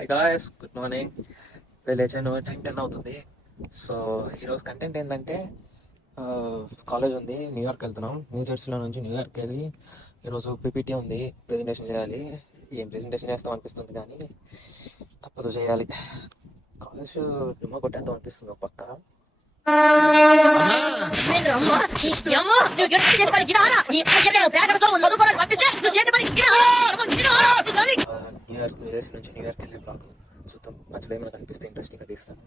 High guys, good morning. లేచాను, time 10 అవుతుంది. So ఈరోజు కంటెంట్ ఏంటంటే కాలేజ్ ఉంది, న్యూయార్క్ వెళ్తున్నాం. న్యూ జెర్సీలో నుంచి న్యూయార్క్ వెళ్ళి ఈరోజు పీపీటీ ఉంది, ప్రెజెంటేషన్ చేయాలి. ఏం ప్రెజెంటేషన్ చేస్తాం అనిపిస్తుంది కానీ తప్పదు, చేయాలి. కాలేజ్ డుమ్మ కొట్టేద్దాం అనిపిస్తుంది ఒక పక్క. న్యూయార్క్ నుంచి న్యూయార్క్ వెళ్ళే బ్లాగ్ చూద్దాం. మధ్యలో ఏమైనా కనిపిస్తే ఇంట్రెస్టింగ్గా తీస్తాను.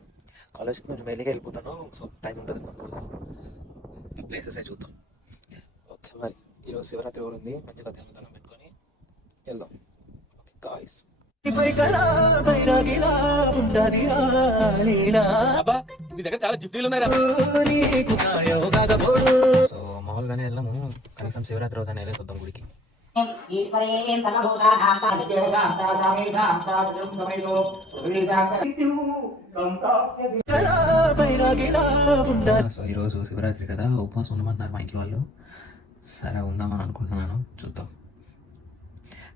కాలేజ్కి కొంచెం మెల్లిగా వెళ్ళిపోతాను, సో టైం ఉంటుంది, ముందు ప్లేసెస్ చూద్దాం. ఓకే, మరి ఈరోజు శివరాత్రి కూడా ఉంది, మంచిగా దేవతనం పెట్టుకొని వెళ్దాం. ఓకే గాయ్స్, సో మామూలుగానే వెళ్ళాము, కనీసం శివరాత్రి రోజు వెళ్ళే చూద్దాం గుడికి. సో ఈరోజు శివరాత్రి కదా, ఉపవాసం ఉండమంటున్నారు మా ఇంట్లో వాళ్ళు. సరే ఉందామని అనుకుంటున్నాను, చూద్దాం.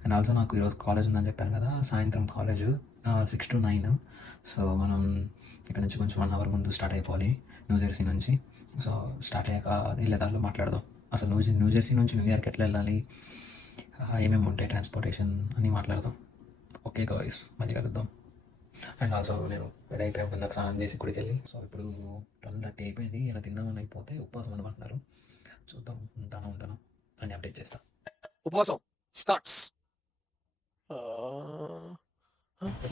అండ్ ఆల్సో నాకు ఈరోజు కాలేజ్ ఉందని చెప్పాను కదా, సాయంత్రం కాలేజ్ 6 to 9. సో మనం ఇక్కడ నుంచి కొంచెం 1 hour ముందు స్టార్ట్ అయిపోవాలి న్యూ జెర్సీ నుంచి. సో స్టార్ట్ అయ్యాక వెళ్ళేదారిలో మాట్లాడదాం. అసలు న్యూ జెర్సీ నుంచి న్యూయార్క్ ఎట్లా వెళ్ళాలి, ఏమేమి ఉంటాయి, ట్రాన్స్పోర్టేషన్ అని మాట్లాడదాం. ఓకే గాయ్స్, మళ్ళీ కలుద్దాం. అండ్ ఆల్సో నేను రెడీ అయిపోయాను, ఇందాక స్నానం చేసి గుడికి వెళ్ళి. సో ఇప్పుడు 12:30 అయిపోయింది, ఇలా తిందామని అయిపోతే ఉపవాసం ఉండమంటున్నారు. చూద్దాం, ఉంటాను అని అప్డేట్ చేస్తా. ఉపవాసం స్టార్ట్స్.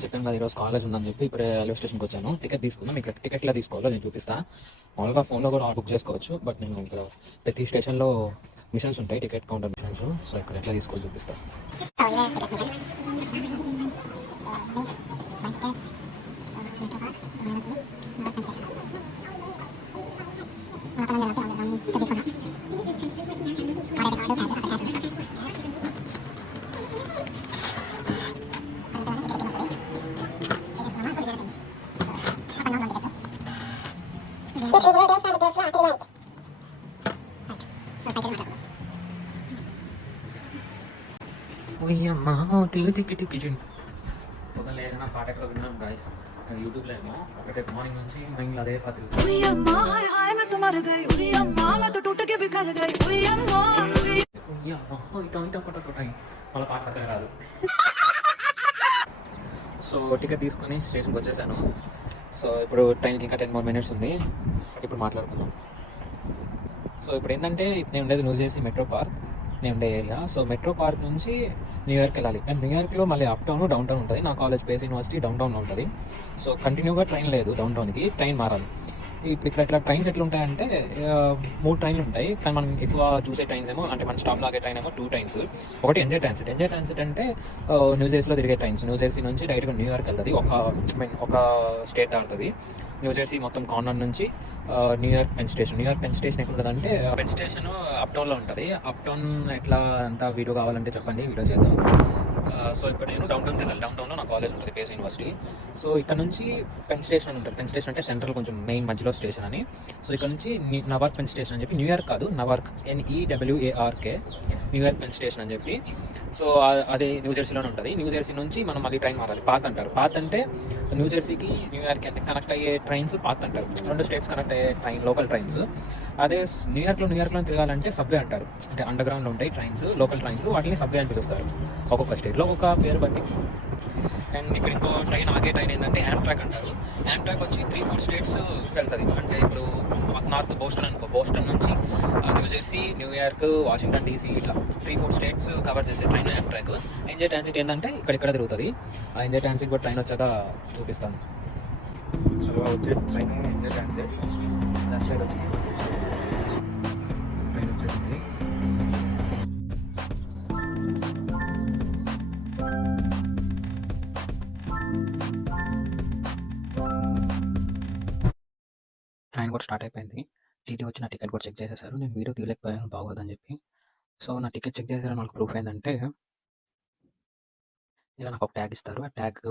చెప్పాను కదా ఈరోజు కాలేజ్ ఉందని చెప్పి ఇప్పుడే రైల్వే స్టేషన్కి వచ్చాను. టికెట్ తీసుకుందాం. ఇక్కడ టికెట్ ఎలా తీసుకోవాలో నేను చూపిస్తా. మామూలుగా ఫోన్లో కూడా బుక్ చేసుకోవచ్చు, బట్ నేను ఇక్కడ ప్రతి స్టేషన్లో మిషన్స్ ఉంటాయి, టికెట్ కౌంటర్ మిషన్స్. సో ఇక్కడ ఎట్లా తీసుకోవాలో చూపిస్తా. పొద్దున పాట ఎక్కడ విన్నాను గాయస్, యూట్యూబ్లో ఏమో ఒకటే మార్నింగ్ నుంచి మైండ్లో అదే పాట. మళ్ళీ పాట చక్కగా రాదు. సో టికెట్ తీసుకొని స్టేషన్కి వచ్చేసాను. సో ఇప్పుడు ట్రైన్కి ఇంకా 10 more minutes ఉంది, ఇప్పుడు మాట్లాడుకుందాం. సో ఇప్పుడు ఏంటంటే నేను ఉండేది న్యూ జెర్సీ మెట్రో పార్క్, నేను ఉండే ఏరియా. సో మెట్రో పార్క్ నుంచి న్యూయార్క్ వెళ్ళాలి. అండ్ న్యూయార్క్లో మళ్ళీ అప్ టౌన్ డౌన్ టౌన్ ఉంటుంది. నా కాలేజ్ బేస్ యూనివర్సిటీ డౌన్ టౌన్లో ఉంటుంది. సో కంటిన్యూగా ట్రైన్ లేదు, డౌన్ టౌన్కి ట్రైన్ మారాలి. ఇప్పుడు ఇట్లా ట్రైన్స్ ఎట్లా ఉంటాయంటే 3 ట్రైన్లు ఉంటాయి, కానీ మనం ఎక్కువ చూసే ట్రైన్స్ ఏమో, అంటే మన స్టాప్ లాగే ట్రైన్ ఏమో 2 ట్రైన్స్. ఒకటి ఎంజాయ్ ట్రాన్సిట్ అంటే న్యూ జెర్సీలో తిరిగే ట్రైన్స్. న్యూ జెర్సీ నుంచి డైరెక్ట్గా న్యూయార్క్ వెళ్తుంది. ఒక స్టేట్ దాటుతుంది. న్యూ జెర్సీ మొత్తం కార్నర్ నుంచి న్యూయార్క్ పెన్ స్టేషన్ ఎక్కడ ఉంటుంది అంటే, పెన్ స్టేషన్ అప్ టౌన్లో ఉంటుంది. అప్ టౌన్ ఎట్లా అంతా వీడియో కావాలంటే చెప్పండి, వీడియో చేద్దాం. సో ఇప్పుడు నేను డౌన్ టౌన్కి వెళ్ళాలి. డౌన్ టౌన్లో నా కాలేజ్ ఉంటుంది, బేస్ యూనివర్సిటీ. సో ఇక్కడ నుంచి పెన్ స్టేషన్ ఉంటుంది. పెన్ స్టేషన్ అంటే సెంట్రల్ కొంచెం మెయిన్ మధ్యలో స్టేషన్ అని. సో ఇక్కడ నుంచి నవార్క్ పెన్ స్టేషన్ అని చెప్పి, న్యూయార్క్ కాదు నవార్క్, NEWARK, న్యూయార్క్ పెన్ స్టేషన్ అని చెప్పి. సో అది న్యూ జెర్సీలోనే ఉంటుంది. న్యూ జెర్సీ నుంచి మనం మళ్ళీ ట్రైన్ మారాలి. పాత్ అంటారు. పాత్ అంటే న్యూ జెర్సీకి న్యూయార్క్ అంటే కనెక్ట్ అయ్యే ట్రైన్స్ పాత్ అంటారు. 2 స్టేట్స్ కనెక్ట్ అయ్యే ట్రైన్, లోకల్ ట్రైన్స్. అదే న్యూయార్క్లో తిరగాలంటే సబ్వే అంటారు. అంటే అండర్ గ్రౌండ్లో ఉంటాయి ట్రైన్స్, లోకల్ ట్రైన్స్, వాటిని సబ్వే అని పిలుస్తారు. ఒక్కొక్క స్టేట్లో ఒక్కొక్క పేరు బట్టి. అండ్ ఇక్కడ ఇంకో ట్రైన్, ఆగే ట్రైన్ ఏంటంటే యాంట్రాక్ అంటారు. యాంట్రాక్ వచ్చి 3-4 స్టేట్స్ వెళ్తుంది. అంటే ఇప్పుడు నార్త్ బోస్టన్ అనుకో, బోస్టన్ నుంచి new Jersey, New York, Washington DC, ఇట్లా 3-4 స్టేట్స్ కవర్ చేసే ట్రైన్ యాంట్రాక్. ఎంజాయ్ ట్రాన్సిట్ ఏంటంటే ఇక్కడ తిరుగుతుంది. ఆ ఎంజాయ్ ట్రాన్సిట్ కూడా ట్రైన్ వచ్చాక చూపిస్తాను. వచ్చే ట్రైన్ ఎంజాయ్ ట్రాన్సిట్ ట్రైన్ వచ్చేసింది. ట్రైన్ కూడా స్టార్ట్ అయిపోయింది. టీటీ వచ్చి నా టికెట్ కూడా చెక్ చేసేసారు. నేను వీడియో తీయలేకపోయాను, బాగోదని చెప్పి. సో నా టికెట్ చెక్ చేశారని వాళ్ళకి ప్రూఫ్ ఏంటంటే, ఇలా నాకు ఒక ట్యాగ్ ఇస్తారు. ఆ ట్యాగ్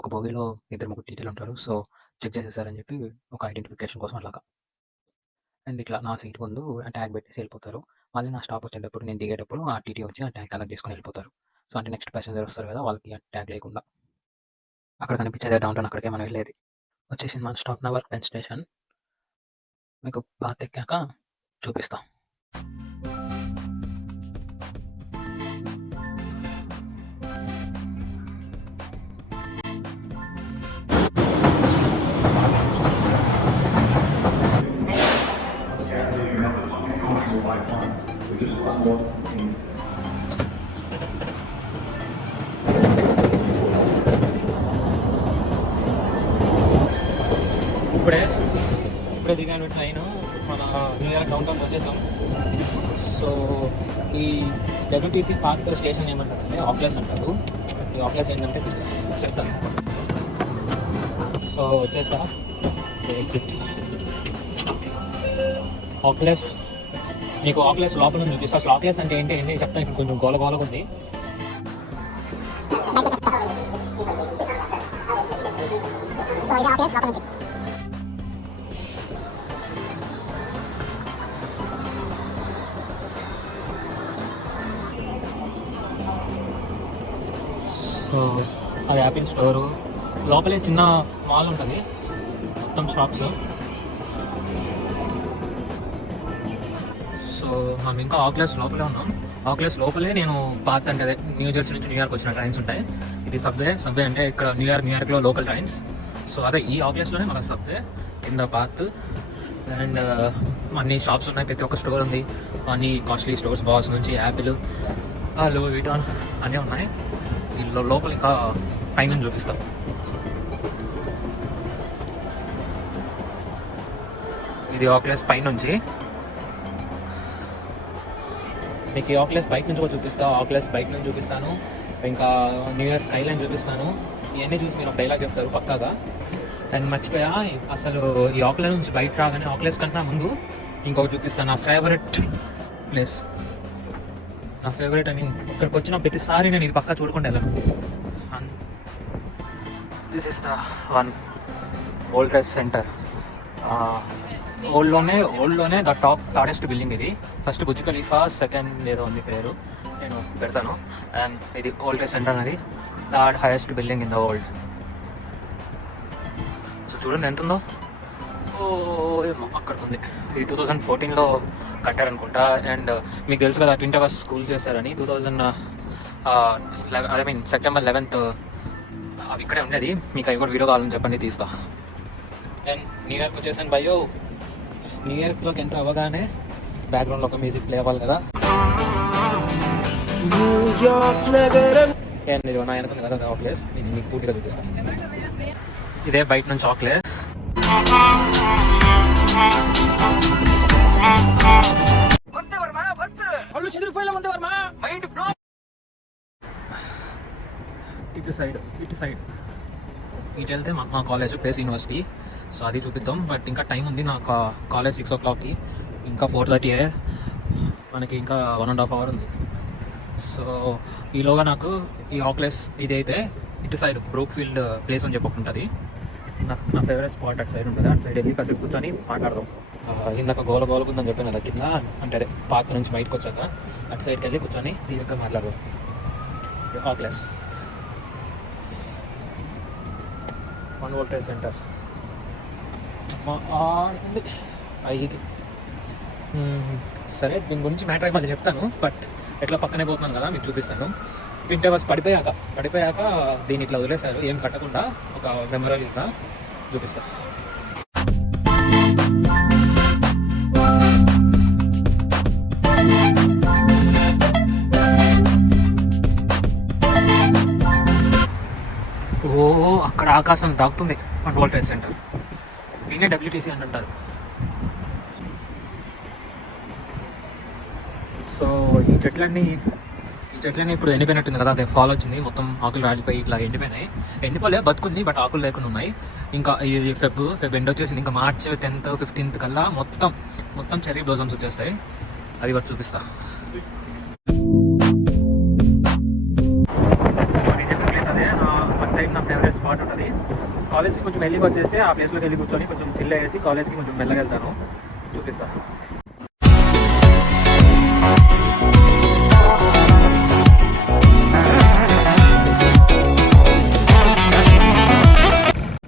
ఒక బోగిలో 2-3 టీటీలు ఉంటారు. సో చెక్ చేసేసారని చెప్పి ఒక ఐడెంటిఫికేషన్ కోసం అలాగా. అండ్ ఇట్లా నా సీట్ ముందు ఆ ట్యాగ్ పెట్టేసి వెళ్ళిపోతారు. మళ్ళీ నా స్టాప్ వచ్చేటప్పుడు, నేను దిగేటప్పుడు ఆ టీటీ వచ్చి ఆ ట్యాగ్ కలెక్ట్ చేసుకొని వెళ్ళిపోతారు. సో అంటే నెక్స్ట్ ప్యాసింజర్ వస్తారు కదా, వాళ్ళకి ఆ ట్యాగ్ లేకుండా. అక్కడ కనిపించేదే డౌన్ టౌన్, అక్కడికే మనం వెళ్ళేది. వచ్చేసింది మన స్టాప్ నగర్ పెన్ స్టేషన్. మీకు పాత్ ఎక్కాక చూపిస్తాం. ఇప్పుడే దిగాను ట్రైన్. మన న్యూయార్క్ డౌన్ టౌన్కి వచ్చేసాం. సో ఈ డబ్ల్యూటీసీ పార్క్ స్టేషన్ ఏమంటారంటే ఆక్లెస్ అంటారు. ఈ ఆక్లెస్ ఏంటంటే చెప్తాను. సో వచ్చేసా ఎగ్జిట్ ఆక్లెస్. మీకు ఆక్లెస్ లోపల చూపిస్తా. అసలు ఆక్లెస్ అంటే ఏంటి చెప్తాను. ఇక్కడ కొంచెం గోలగోలగా ఉంది. అది యాపిల్ స్టోరు. లోపలే చిన్న మాల్ ఉంటుంది, మొత్తం షాప్స్. సో మనం ఇంకా ఆక్లెస్ లోపలే ఉన్నాం. ఆక్లెస్ లోపలే నేను పాత్ అంటే అదే న్యూ జెర్సీ నుంచి న్యూయార్క్ వచ్చిన ట్రైన్స్ ఉంటాయి. ఇది సబ్వే అంటే ఇక్కడ న్యూయార్క్లో లోకల్ ట్రైన్స్. సో అదే ఈ ఆక్లెస్లోనే మన సబ్వే, కింద పాత్. అండ్ అన్ని షాప్స్ ఉన్నాయి, ప్రతి ఒక్క స్టోర్ ఉంది. అన్ని కాస్ట్లీ స్టోర్స్, బాస్ నుంచి యాపిల్, లూయి విటాన్ అన్నీ ఉన్నాయి. లోపల ఇంకా పైన చూపిస్తాం. ఇది ఆక్లెస్ పైనుంచి. మీకు ఈ ఆక్లెస్ బైక్ నుంచి కూడా చూపిస్తాను. ఆక్లెస్ బైక్ నుంచి చూపిస్తాను. ఇంకా న్యూయార్క్ స్కై లైన్ చూపిస్తాను. ఇవన్నీ చూసి మీరు డైలాగ్ చెప్తారు పక్కాగా. అండ్ మర్చిపోయా, అసలు ఈ ఆక్లెస్ నుంచి బయట రాగానే ఆక్లెస్ కన్నా ముందు ఇంకొకటి చూపిస్తాను. నా ఫేవరెట్ ప్లేస్, నా ఫేవరెట్. ఐ మీన్ ఇక్కడికి వచ్చిన ప్రతిసారి నేను ఇది పక్కా చూడకుండా వెళ్ళాను. This is the One World Trade Center. ఓల్డ్లోనే ద టాడెస్ట్ బిల్డింగ్ ఇది. ఫస్ట్ బుర్జ్ ఖలీఫా, సెకండ్ ఏదో ఉంది పేరు, నేను పెడతాను. అండ్ ఇది వరల్డ్ ట్రేడ్ సెంటర్ అనేది third highest building in the world. So చూడండి ఎంత ఉందో. ఏమో అక్కడ ఉంది. ఇది 2014లో కట్టారనుకుంటా. అండ్ మీకు తెలుసు కదా ట్విన్ టవర్స్ స్కూల్ చేశారని. 2011 సెప్టెంబర్ 11th అవి ఇక్కడే ఉండేది. మీకు అవి కూడా వీడియో కావాలని చెప్పండి, తీస్తా. అండ్ న్యూయార్క్ వచ్చేసాను భయ్యో. న్యూయార్క్లోకి ఎంటర్ అవ్వగానే బ్యాక్గ్రౌండ్లో ఒక మ్యూజిక్ ప్లే అవ్వాలి కదా. అండ్ ఇది నా వెనక కదా ఆక్లెస్, నేను మీకు పూర్తిగా చూపిస్తాను. ఇదే బయట నుంచి ఆక్లెస్. ఇటు సైడ్ ఇటు వెళ్తే మా కాలేజ్ పేస్ యూనివర్సిటీ. సో అది చూపిద్దాం. బట్ ఇంకా టైం ఉంది. నా కాలేజ్ 6 o'clockకి, ఇంకా 4:30 మనకి ఇంకా 1.5 hours ఉంది. సో ఈలోగా నాకు ఈ ఆక్లెస్ ఇదైతే ఇటు సైడ్ బ్రూక్ ఫీల్డ్ ప్లేస్ అని చెప్పకుంటుంది. నా ఫేవరెట్ స్పాట్ అటు సైడ్ ఉంటుంది. అటు సైడ్ వెళ్ళి కాసేపు కూర్చొని మాట్లాడదాం. ఇందాక గోలకుందని చెప్పాను కదా కింద, అంటే అదే పార్క్ నుంచి బయటకు వచ్చాక అటు సైడ్కి వెళ్ళి కూర్చొని దీనిగా మాట్లాడదాం. ఆక్లెస్ వన్ వరల్డ్ ట్రేడ్ సెంటర్ అయ్యి. సరే, దీని గురించి మ్యాటర్ అయ్యి మళ్ళీ చెప్తాను. బట్ ఎట్లా పక్కనే పోతున్నాను కదా మీకు చూపిస్తాను. ట్విన్ టవర్స్ పడిపోయాక దీన్ని ఇట్లా వదిలేశారు, ఏం కట్టకుండా. ఒక మెమరబుల్గా చూపిస్తాను. అక్కడ ఆకాశం తాకుతుంది వన్ వరల్డ్ ట్రేడ్ సెంటర్. దీనే డబ్ల్యూటీసీ అని అంటారు. సో ఈ చెట్లన్నీ ఇప్పుడు ఎండిపోయినట్టుంది కదా, అదే ఫాల్ వచ్చింది. మొత్తం ఆకులు రాలిపోయి ఇట్లా ఎండిపోయినాయి. ఎండిపోలే, బతుకుంది, బట్ ఆకులు లేకుండా ఉన్నాయి. ఇంకా ఇది ఫెబ్ ఎండ్ వచ్చేసింది. ఇంకా మార్చ్ 10th 15th కల్లా మొత్తం చెర్రీ బ్లోజమ్స్ వచ్చేస్తాయి. అది కూడా చూపిస్తా. నా ఫేవరెట్ స్పాట్ ఉంటుంది. కాలేజ్కి కొంచెం వెళ్ళి వచ్చేస్తే ఆ ప్లేస్లోకి వెళ్ళి కూర్చొని కొంచెం చిల్ అయ్యేసి కాలేజ్కి కొంచెం మెల్లగా వెళ్తాను. చూపిస్తా.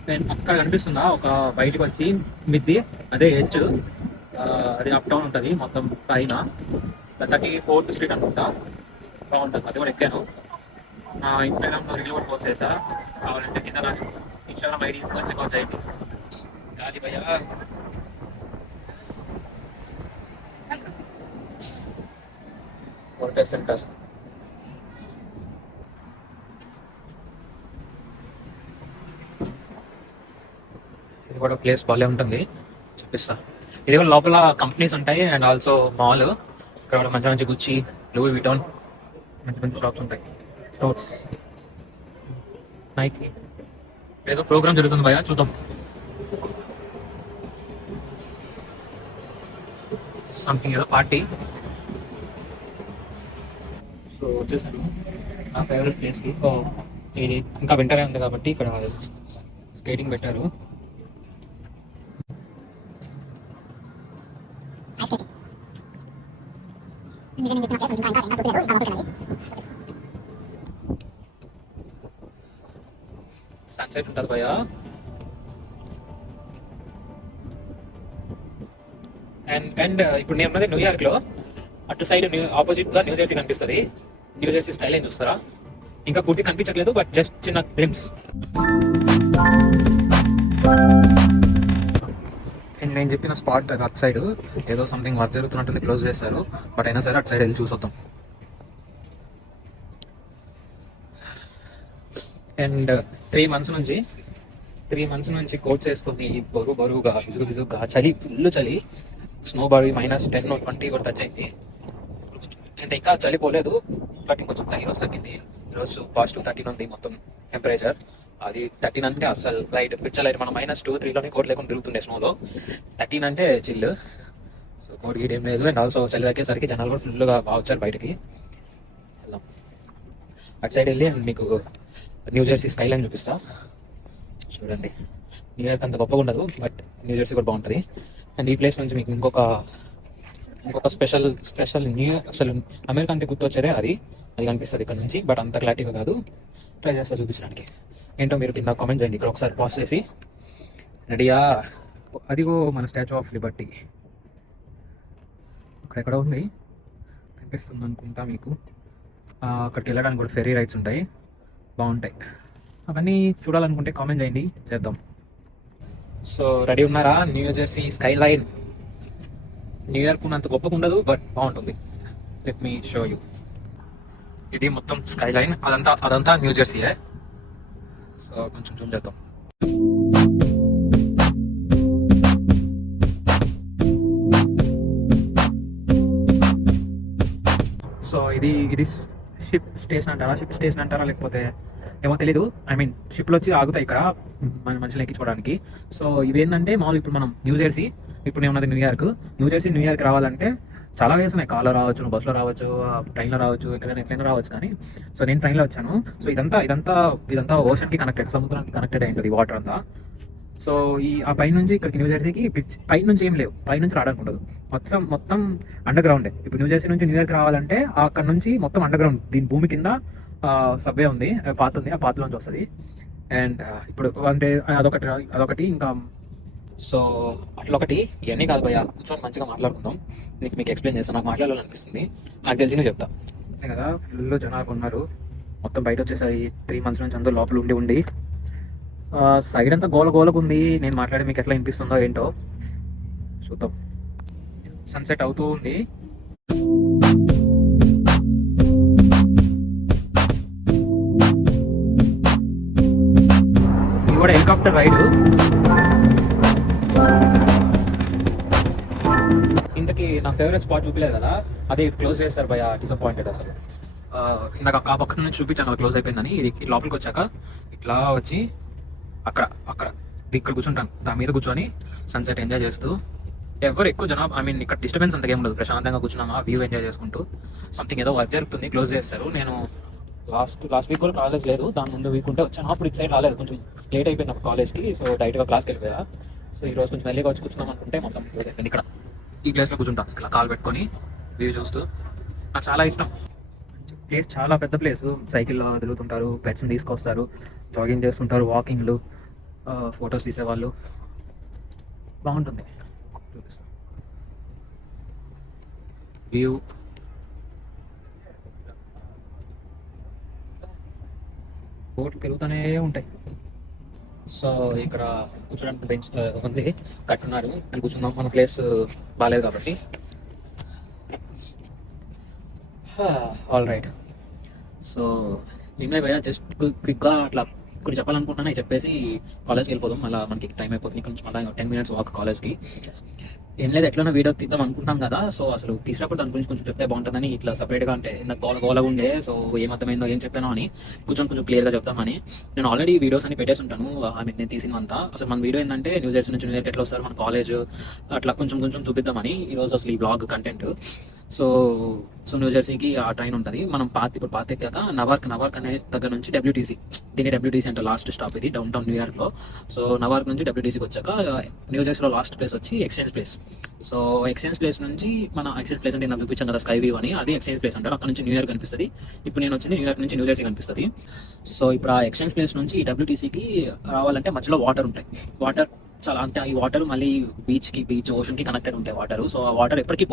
నేను అక్కడ కనిపిస్తుందా ఒక బయటకు వచ్చి మిద్ది, అదే హెచ్, అది అప్ డౌన్ ఉంటుంది మొత్తం పైన. 34th స్ట్రీట్ అనుకుంటా, బాగుంటుంది. అది కూడా ఎక్కాను. నా ఇన్స్టాగ్రామ్లో రీల్ కూడా పోస్ట్ చేశా, కావాలంటే కింద నా ఇన్స్టాగ్రామ్ ఐడి చెక్అవుట్ చేయండి. గాలి భయ వర్కర్ సెంటర్. ఇది కూడా ప్లేస్ బాగానే ఉంటుంది, చూపిస్తా. ఇది కూడా లోపల కంపెనీస్ ఉంటాయి అండ్ ఆల్సో మాల్. ఇక్కడ కూడా మంచి మంచి గుచ్చి, లూయి విటాన్, మంచి మంచి షాప్స్ ఉంటాయి, స్టోర్స్. నైకి ఏదో ప్రోగ్రామ్ జరుగుతుంది భయ, చూద్దాం. సంథింగ్ ఏదో పార్టీ. సో వచ్చేసాను నా ఫేవరెట్ ప్లేస్కి. ఇది ఇంకా వింటరే ఉంది కాబట్టి ఇక్కడ స్కేటింగ్ పెట్టారు. సన్సెట్ ఉంటుంది భయ. అండ్ ఇప్పుడు నేను ఉన్నది న్యూయార్క్ లో. అటు సైడ్ ఆపోజిట్ గా న్యూ జెర్సీ కనిపిస్తుంది. న్యూ జెర్సీ స్టైల్ ఏం చూస్తారా? ఇంకా పూర్తి కనిపించట్లేదు, బట్ జస్ట్ చిన్న గ్లిమ్స్. నేను చెప్పిన స్పాట్ అటు సైడ్ ఏదో సంథింగ్ వర్క్ జరుగుతున్నట్టుంది, క్లోజ్ చేస్తారు. బట్ అయినా సరే అటు సైడ్ వెళ్ళి చూసొద్దాం. అండ్ 3 months నుంచి కోట్స్ వేసుకొని బరువుగా విసుగుగా చలి, ఫుల్ చలి. స్నో బాడీ -10 or 20 కూడా టచ్ అయింది. అంటే ఇంకా చలి పోలేదు, బట్ ఇంకొంచెం ఈరోజు తగ్గింది. ఈరోజు +13 ఉంది మొత్తం టెంపరేచర్. అది 13 అంటే అసలు లైట్, పిచ్చ లైట్. మనం -2, 3లోనే కోట్ లేకుండా తిరుగుతుండే స్నోలో. 13 అంటే చిల్లు. సో కోట్ గీట్ ఏం లేదు. అండ్ ఆల్సో చలి తగ్గేసరికి జనాలు కూడా ఫుల్గా బాగా వచ్చారు బయటకి. వెళ్దాం అటు సైడ్ వెళ్ళి మీకు న్యూ జెర్సీ స్కై లైన్ చూపిస్తా, చూడండి. న్యూయార్క్ అంత గొప్పగా ఉండదు, బట్ న్యూ జెర్సీ కూడా బాగుంటుంది. అండ్ ఈ ప్లేస్ నుంచి మీకు ఇంకొక స్పెషల్ అసలు అమెరికా అంటే గుర్తొచ్చేదే అది కనిపిస్తుంది ఇక్కడ నుంచి. బట్ అంత క్లారిటీగా కాదు, ట్రై చేస్తా చూపించడానికి. ఏంటో మీరు కింద కామెంట్ చేయండి. ఇక్కడ ఒకసారి పాస్ చేసి రెడీయా. అదిగో మన స్టాచ్యూ ఆఫ్ లిబర్టీ అక్కడెక్కడ ఉంది, కనిపిస్తుంది అనుకుంటా మీకు. అక్కడికి వెళ్ళడానికి కూడా ఫెరీ రైడ్స్ ఉంటాయి, బాగుంటాయి. అవన్నీ చూడాలనుకుంటే కామెంట్ చేయండి, చేద్దాం. సో రెడీ ఉన్నారా? New Jersey sky line. New York ఉన్నంత గొప్పగా ఉండదు, బట్ బాగుంటుంది. Let me show you. ఇది మొత్తం స్కై లైన్, అదంతా న్యూ జెర్సీయే. సో కొంచెం జూమ్ చేద్దాం. సో ఇది షిప్ స్టేషన్ అంటారా లేకపోతే ఏమో తెలీదు. ఐ మీన్ షిప్లు వచ్చి ఆగుతాయి ఇక్కడ మన మనుషులు ఎక్కించుకోవడానికి. సో ఇవేంటంటే మామూలు ఇప్పుడు మనం న్యూ జెర్సీ, ఇప్పుడు నేను ఉన్నది న్యూయార్క్ రావాలంటే చాలా వేస్ ఉన్నాయి. కార్లో రావచ్చు, బస్సులో రావచ్చు, ట్రైన్లో రావచ్చు, ఎట్లయినా రావచ్చు. కానీ సో నేను ట్రైన్లో వచ్చాను. సో ఇదంతా ఓషన్కి కనెక్టెడ్, సముద్రానికి కనెక్టెడ్ అయింటుంది వాటర్ అంతా. సో ఆ పైనుంచి ఇక్కడికి న్యూ జెర్సీకి పైనుంచి ఏం లేవు, పైనుంచి రావడానికి ఉండదు. మొత్తం అండర్ గ్రౌండే. ఇప్పుడు న్యూ జెర్సీ నుంచి న్యూయార్క్ రావాలంటే అక్కడ నుంచి మొత్తం అండర్ గ్రౌండ్. దీని భూమి కింద సబ్వే ఉంది, పాత్ ఉంది, ఆ పాత్లోంచి వస్తుంది. అండ్ ఇప్పుడు అంటే అదొకటి ఇంకా. సో అట్లా ఒకటి. ఇవన్నీ కాదు భయ్యా, కూర్చొని మంచిగా మాట్లాడుకుందాం. మీకు ఎక్స్ప్లెయిన్ చేస్తాను. నాకు మాట్లాడాలనిపిస్తుంది, నాకు తెలిసిందే చెప్తా. అంతే కదా, ఫుల్ జనాలు ఉన్నారు. మొత్తం బయట వచ్చేసరి 3 months నుంచి అందరూ లోపల ఉండి సైడ్ అంతా గోలగా ఉంది. నేను మాట్లాడి మీకు ఎట్లా వినిపిస్తుందో ఏంటో చూద్దాం. సన్సెట్ అవుతూ ఉంది. ఇది కూడా హెలికాప్టర్ రైడ్. ఇంతకీ నా ఫేవరెట్ స్పాట్ చూపించలేదు కదా, అదే క్లోజ్ చేస్తారు భయ. డిసప్పాయింటెడ్ అసలు. ఇందాక ఆ పక్కన నుంచి చూపించాను అది క్లోజ్ అయిపోయిందని. ఇది లోపలికి వచ్చాక ఇట్లా వచ్చి అక్కడ ఇక్కడ కూర్చుంటాను, దాని మీద కూర్చొని సన్సెట్ ఎంజాయ్ చేస్తూ. ఎవరు ఎక్కువ జనాభా, ఐ మీన్ ఇక్కడ డిస్టర్బెన్స్ అంతగా ఏం ఉండదు, ప్రశాంతంగా కూర్చున్నామా, వ్యూ ఎంజాయ్ చేసుకుంటూ. సంథింగ్ ఏదో వర్క్ జరుగుతుంది, క్లోజ్ చేస్తారు. నేను లాస్ట్ వీక్ కూడా కాలేజ్ లేదు, దాని ముందు వీక్ ఉంటే వచ్చాను. అప్పుడు ఇటు సైడ్ రాలేదు, కొంచెం లేట్ అయిపోయింది కాలేజ్కి. సో డైరెక్ట్గా క్లాస్కి వెళ్ళిపోయా. సో ఈ రోజు కొంచెం మెల్లిగా వచ్చి కూర్చున్నాం అనుకుంటే మొత్తం క్లోజ్ అయిపోయింది. ఇక్కడ ఈ ప్లేస్లో కూర్చుంటా, ఇక్కడ కాల్ పెట్టుకొని వ్యూ చూస్తూ. నాకు చాలా ఇష్టం. ప్లేస్ చాలా పెద్ద ప్లేస్. సైకిల్లో తిరుగుతుంటారు, పెట్స్ని తీసుకొస్తారు, జాగింగ్ చేస్తుంటారు, వాకింగ్లు. ఫొటోస్ తీసేవాళ్ళు బాగుంటుంది. చూపిస్తాను వ్యూ. బోట్లు తిరుగుతూనే ఉంటాయి. సో ఇక్కడ కూర్చోడానికి బెంచ్ ఉంది, కట్టున్నారు. ఇక్కడ కూర్చుందాం, మన ప్లేస్ బాగాలేదు కాబట్టి. All right. సో ఏం లేదు భయ్యా, జస్ట్ క్విక్గా అట్లా కొన్ని చెప్పాలనుకుంటున్నా, చెప్పేసి కాలేజ్కి వెళ్ళిపోదాం. మళ్ళీ మనకి టైం అయిపోతుంది, ఇక్కడ నుంచి మళ్ళీ 10 minutes వాక్ కాలేజ్కి. ఏం లేదు, ఎట్లైనా వీడియో తీద్దాం అనుకుంటాం కదా. సో అసలు తీసినప్పుడు దాని గురించి కొంచెం చెప్తే బాగుంటుందని ఇట్లా సపరేట్గా, అంటే నాకు గోలగా ఉండే. సో ఏమర్థమైందో ఏం చెప్పానో అని కొంచెం క్లియర్గా చెప్తామని. నేను ఆల్రెడీ వీడియోస్ అని పెట్టేసి ఉంటాను, నేను తీసినంతా. అసలు మన వీడియో ఏంటంటే న్యూ జెర్సీ నుంచి న్యూ ఇయర్కి ఎట్లా వస్తారు మన కాలేజ్, అట్లా కొంచెం చూపిద్దామని ఈరోజు అసలు ఈ బ్లాగ్ కంటెంట్. సో న్యూ జెర్సీకి ఆ ట్రైన్ ఉంటుంది. మనం ఇప్పుడు పాత ఎక్కాక నవార్క్ అనే దగ్గర నుంచి డబ్ల్యూటీసీ, దీని డబ్ల్యూటీసీ అంటే లాస్ట్ స్టాప్ ఇది డౌన్ టౌన్ న్యూయార్క్లో. సో నవార్క్ నుంచి డబ్ల్యూటీసీకి వచ్చాక న్యూ జెర్సీలో లాస్ట్ ప్లేస్ వచ్చి exchange place. So exchange place నుంచి మన ఎక్స్చేంజ్ ప్లేస్ అంటే నాకు చూపించాను కదా స్కై వ్యూ అని, అది ఎక్స్చేంజ్ ప్లేస్ అంటారు. అక్కడ నుంచి న్యూయార్క్ కనిపిస్తుంది. ఇప్పుడు నేను వచ్చింది న్యూయార్క్ నుంచి న్యూ జెర్సీ కనిపిస్తుంది. సో ఇప్పుడు ఆ ఎక్స్చేంజ్ ప్లేస్ నుంచి ఈ డబ్ల్యూటీసీకి రావాలంటే మధ్యలో వాటర్ ఉంటాయి. వాటర్ చాలా, అంటే ఈ వాటర్ మళ్ళీ బీచ్ ఓషన్కి కనెక్టెడ్ ఉంటాయి వాటర్. సో ఆ వాటర్ ఎప్పటికీ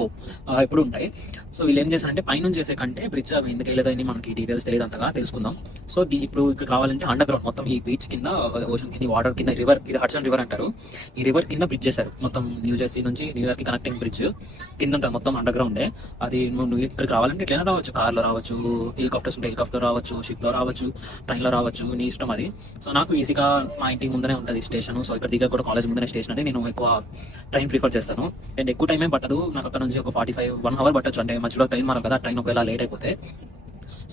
ఎప్పుడు ఉంటాయి. సో వీళ్ళు ఏం చేస్తారంటే పైనుంచి చేసే కంటే బ్రిడ్జ్ అవి ఎందుకు వెళ్ళదని మనకి డీటెయిల్స్ తెలియదు, అంతగా తెలుసుకుందాం. సో ఇప్పుడు ఇక్కడ కావాలంటే అండర్ గ్రౌండ్ మొత్తం ఈ బీచ్ కింద, ఓషన్ కింద, వాటర్ కింద రివర్, ఇది హడ్సన్ రివర్ అంటారు. ఈ రివర్ కింద బ్రిడ్జ్ చేశారు మొత్తం. న్యూ జెర్సీ నుంచి న్యూయార్క్ కనెక్టింగ్ బ్రిడ్జ్ కింద ఉంటుంది మొత్తం అండర్ గ్రౌండే. అది నువ్వు ఇక్కడికి రావాలంటే ఎట్లయినా రావచ్చు, కార్లో రావచ్చు, హెలికాప్టర్స్ ఉంటే హెలికాప్టర్ రావచ్చు, షిప్లో రావచ్చు, ట్రైన్లో రావచ్చు, నీ ఇష్టం అది. సో నాకు ఈజీగా మా ఇంటి ముందనే ఉంటుంది స్టేషన్. సో ఇక్కడ దగ్గర కూడా కాలేజ్ ముందనే స్టేషన్ అంటే నేను ఎక్కువ ట్రైన్ ప్రిఫర్ చేస్తాను. అండ్ ఎక్కువ టైం ఏం పట్టదు నాకు, అక్కడ నుంచి ఒక 1 hour పట్టచ్చు. అంటే మధ్యలో ట్రైన్ మారాలి కదా, ట్రైన్ ఒకవేళ లేట్ అయిపోతే.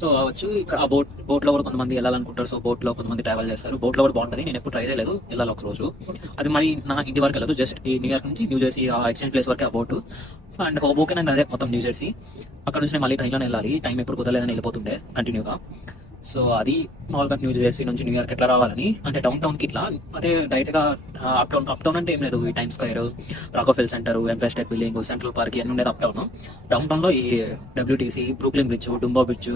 సో అవచ్చు ఇక్కడ ఆ బోట్లో కూడా కొంతమంది వెళ్ళాలనుకుంటారు. సో బోట్లో కొంతమంది ట్రావెల్ చేస్తారు. బోట్లో కూడా బాగుంటుంది, నేను ఎప్పుడు ట్రై చేయలేదు, వెళ్ళాలి ఒక రోజు. అది మరి నా ఇంటి వరకు వెళ్ళదు, జస్ట్ ఈ న్యూయార్క్ నుంచి న్యూ జెర్సీ ఆ ఎక్స్చేంజ్ ప్లేస్ వరకే ఆ బోటు. అండ్ హోబోకెన్ అండ్ అదే మొత్తం న్యూ జెర్సీ. అక్కడ నుంచి నేను మళ్ళీ ట్రైన్లోనే వెళ్ళాలి, టైం ఎప్పుడు కుదరలేదని వెళ్ళిపోతుండే కంటిన్యూగా. సో అది మామూలుగా న్యూ జెర్సీ నుంచి న్యూయార్క్ ఎట్లా రావాలని, అంటే డౌన్ టౌన్కి ఇట్లా, అదే డైరెక్ట్గా అప్ టౌన్ అంటే ఏం లేదు, ఈ Time Square, Rockefeller Center, Empire State Building, Central Park ఇవన్నీ ఉండేది అప్ టౌన్. డౌన్ టౌన్లో ఈ WTC, Brooklyn Bridge, Dumbo Bridge,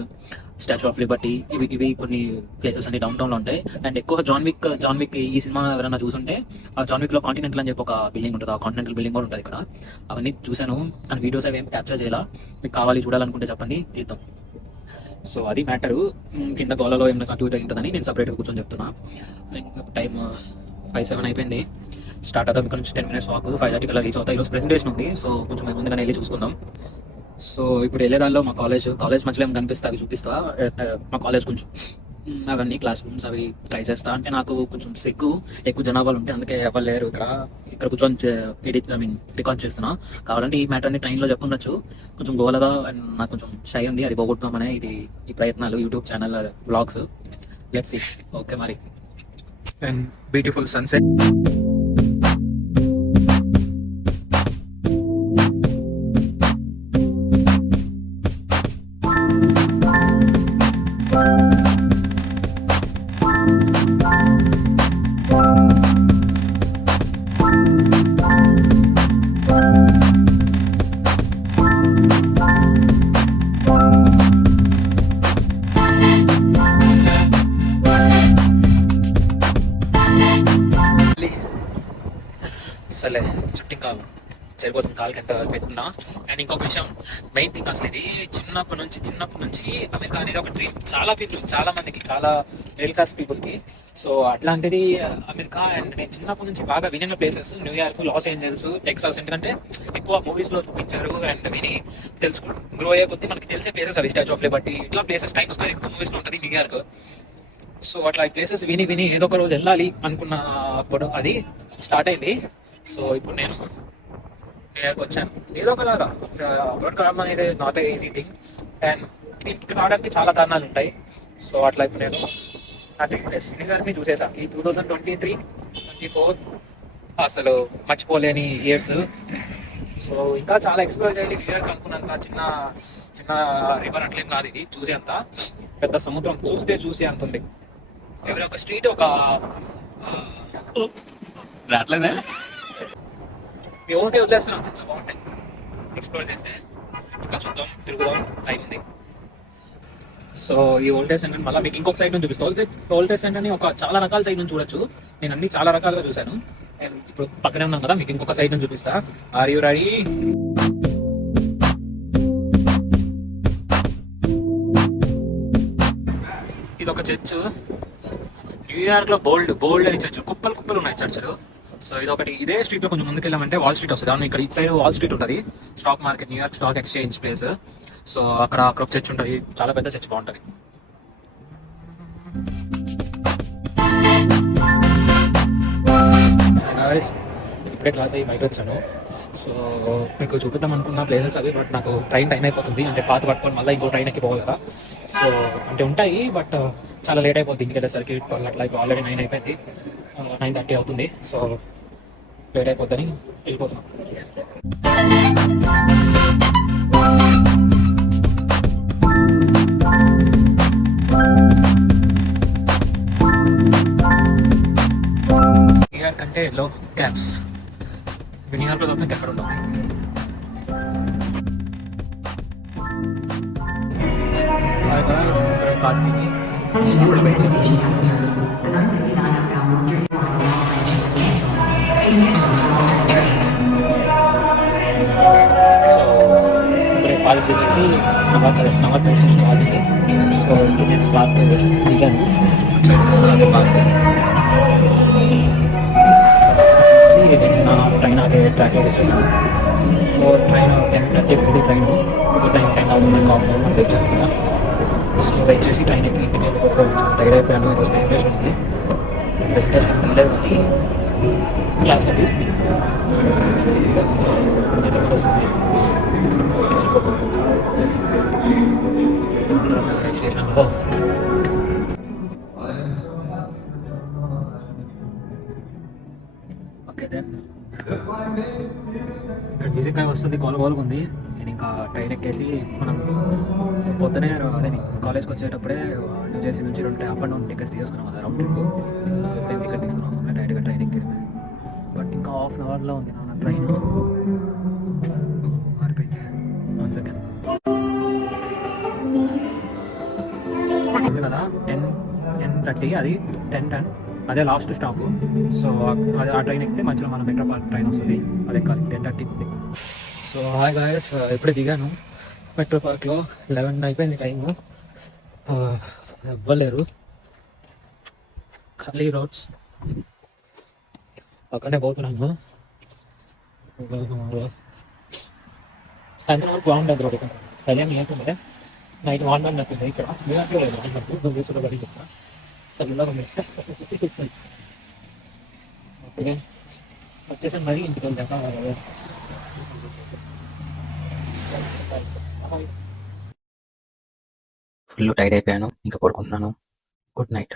Statue of Liberty, ఇవి కొన్ని ప్లేసెస్ అన్ని డౌన్ టౌన్లో ఉంటాయి. అండ్ ఎక్కువ జాన్ విక్ ఈ సినిమా ఎవరైనా చూసుంటే ఆ జాన్ విక్లో కాంటినెంటల్ అని చెప్పి ఒక బిల్డింగ్ ఉంటుంది, ఆ కాంటినెంటల్ బిల్డింగ్ కూడా ఉంటుంది ఇక్కడ. అవన్నీ చూశాను, కానీ వీడియోస్ అవి ఏం క్యాప్చర్ చేయాలా. మీకు కావాలి చూడాలనుకుంటే చెప్పండి, తీద్దాం. సో అది మ్యాటరు. కింద గోలలో ఏమైనా అటు ఇటు ఉంటుందని నేను సపరేట్గా కూర్చొని చెప్తున్నా. టైం 5-7 అయిపోయింది. స్టార్ట్ అవుతాం ఇక్కడ నుంచి 10 minutes వాక్. 5:30 కల్లా రీచ్ అవుతాయి. ఈరోజు ప్రెజెంటేషన్ ఉంది, సో కొంచెం ముందుగానే వెళ్ళి చూసుకుందాం. సో ఇప్పుడు వెళ్ళేదాల్లో మా కాలేజ్ మధ్యలో ఏమి కనిపిస్తా అవి చూపిస్తా. మా కాలేజ్ కొంచెం అవన్నీ క్లాస్ రూమ్స్ అవి ట్రై చేస్తా. అంటే నాకు కొంచెం ఎక్కువ జనాభాలు ఉంటాయి, అందుకే ఎవరు లేరు ఇక్కడ కూర్చొని రికార్డ్ చేస్తున్నా. కావాలంటే ఈ మ్యాటర్ని ట్రైన్లో చెప్పుండొచ్చు, కొంచెం గోలగా అండ్ నాకు కొంచెం షై ఉంది, అది పోగొట్టుదామనే ఈ ప్రయత్నాలు, YouTube channel blogs. Let's see. Okay మరి. And beautiful sunset. సరే చుట్టూ ఇంకా సరిపోతుంది, కాలుకి ఎంత పెట్టుకున్నా. అండ్ ఇంకొక విషయం, మెయిన్ థింగ్, అసలు ఇది చిన్నప్పటి నుంచి అమెరికా అనేది ఒక డ్రీమ్ చాలా మందికి, చాలా మిడిల్ క్లాస్ పీపుల్కి. సో అట్లాంటిది అమెరికా. అండ్ నేను చిన్నప్పటి నుంచి బాగా వినిన places New York, Los Angeles, Texas. ఎందుకంటే ఎక్కువ మూవీస్లో చూపించారు అండ్ విని గ్రో అయ్యే కొద్దీ మనకి తెలిసే ప్లేసెస్ అవి. స్టాచ్యూ ఆఫ్ లిబర్టీ, ఇట్లా ప్లేసెస్ టైమ్స్ స్క్వేర్ ఎక్కువ మూవీస్లో ఉంటుంది, న్యూయార్క్. సో అట్లా ఈ ప్లేసెస్ విని ఏదో ఒక రోజు వెళ్ళాలి అనుకున్నప్పుడు అది స్టార్ట్ అయింది. సో ఇప్పుడు నేను న్యూయార్క్ వచ్చాను ఏదో ఒకలాగా. అబ్రాడ్ కావడం అనేది not a easy thing, and దీనికి రావడానికి చాలా కారణాలు ఉంటాయి. సో అట్లా ఇప్పుడు నేను నా డ్రీమ్ ప్లేస్ న్యూయార్క్ని చూసేసాను. ఈ 2023-24 అసలు మర్చిపోలేని ఇయర్స్. సో ఇంకా చాలా ఎక్స్ప్లోర్ చేయాలి న్యూయార్క్ అనుకున్నాక. చిన్న రివర్ అట్లేం కాదు, ఇది చూసే అంత పెద్ద సముద్రం, చూసే అంత ఉంది. ఎవరి ఒక స్ట్రీట్ ఒక రాట్లేదే మీ ఊరికే వదిలేస్తున్నాం, బాగుంటాయి ఎక్స్ప్లోర్ చేస్తే. ఇంకా చూద్దాం, తిరుగుదాం, టైం ఉంది. సో ఈ ఓల్టేజ్ సెంటర్ మళ్ళీ మీకు ఇంకొక సైడ్ నుంచి చూపిస్తాను. ఓల్టేజ్ సెంటర్ ని ఒక చాలా రకాల సైడ్ నుంచి చూడొచ్చు. నేను అన్ని చాలా రకాలుగా చూశాను. నేను ఇప్పుడు పక్కనే ఉన్నాను కదా, మీకు ఇంకొక సైడ్ నుంచి చూపిస్తా. Are you ready? ఇది ఒక చర్చ్, న్యూయార్క్ లో బోల్డ్ అని చర్చ్, కుప్పలు కుప్పలు ఉన్నాయి చర్చలు. సో ఇది ఒకటి. ఇదే స్ట్రీట్ లో కొంచెం ముందుకు వెళ్ళామంటే వాల్ స్ట్రీట్ వస్తుంది. అవును, ఇక్కడ ఇటు సైడ్ వాల్ స్ట్రీట్ ఉంటుంది, stock market, New York stock exchange place. So అక్కడ ఒక చర్చ్ ఉంటుంది, చాలా పెద్ద చర్చ్, బాగుంటుంది. ఇప్పుడే క్లాస్ అయ్యి బయట వచ్చాను. సో మీకు చూపిద్దాం అనుకున్న ప్లేసెస్ అవి, బట్ నాకు ట్రైన్ టైం అయిపోతుంది. అంటే పాత పట్టుకొని మళ్ళీ ఇంకో ట్రైన్ ఎక్కి పోవాలి కదా. సో అంటే ఉంటాయి, బట్ చాలా లేట్ అయిపోతుంది ఇంటికి వెళ్ళేసరికి. అట్లా ఇప్పుడు ఆల్రెడీ 9 అయిపోయింది, 9:30 అవుతుంది. సో లేట్ అయిపోద్దని వెళ్ళిపోతున్నాం. న్యూయార్క్ అంటే ఎల్లో క్యాబ్స్, న్యూయార్క్లో తప్ప ఎక్కడ ఉండవు. Attention Newark station passengers. The 9:59 outbound North Jersey line and all branches are canceled. See schedules for alternate trains. So ఇప్పుడే పార్క్ దిగేసి నగర్ స్టేషన్ ఆగింది. సో ఇప్పుడు నేను పార్క్ దిగాను. పార్క్ నా ట్రైన్ ఆగే ట్రాక్లో వచ్చేసాను. సో ట్రైన్ 10:30 ఉంది ట్రైన్. ఒక టైం 10 అవుతుంది, కాఫ్ వెయిట్ చేయాలి కదా. సో వెయిట్ చేసి ట్రైన్ ఎక్కి ఇంటికి వెళ్ళిపోవడం టైర్ అయిపోయాను. ఈరోజు ప్రెజెంటేషన్ ఉంది. ప్రెజెంటేషన్ తీయలేదు కానీ క్లాస్ అది వస్తుంది. స్టేషన్లో ఓకే దెన్ ఇక్కడ మ్యూజిక్ అవి వస్తుంది, గోలుగా ఉంది. నేను ఇంకా ట్రైన్ ఎక్కేసి మనం పొద్దునే అదే కాలేజ్కి వచ్చేటప్పుడే న్యూ జెర్సీ నుంచి 2 అప్ అండ్ డౌన్ టికెట్స్ తీసుకున్నాం కదా, రౌండ్ ట్రిప్. సో ఎప్పుడేం టికెట్ తీసుకున్నాం అవసరం డైరెక్ట్గా ట్రైన్ ఎక్కిడమే. బట్ ఇంకా హాఫ్ అన్ అవర్లో ఉంది నా ట్రైన్. మారిపోయింది. 1 సెకండ్ ఉంది కదా, 10:30, అది 10:10, అదే లాస్ట్ స్టాప్. సో అది ఆ ట్రైన్ ఎక్కితే మధ్యలో మన మెట్రో పార్క్ ట్రైన్ వస్తుంది, అది ఎక్కాలి. 10:30 ఉంది. సో హాయ్ గాయస్, ఇప్పుడే దిగాను మెట్రో పార్క్లో. 11 అయిపోయింది టైము. ఎవ్వలేరు, ఖాళీ రోడ్స్. పక్కనే పోతున్నాను. సాయంత్రం వరకు బాగుంటుంది రోడ్. కళ్యాణ్ ఏంటంటే నైట్ 1 నచ్చింది ఇక్కడ. మీరంటే లేదు అన్నట్టు వీసులో పడి చెప్తా. చల్లగా ఉంది. ఓకే వచ్చేసాను మరి ఇంటికి వెళ్ళాక. ఫుల్ టైర్డ్ అయిపోయాను, ఇంకా పడుకుంటున్నాను. Good night.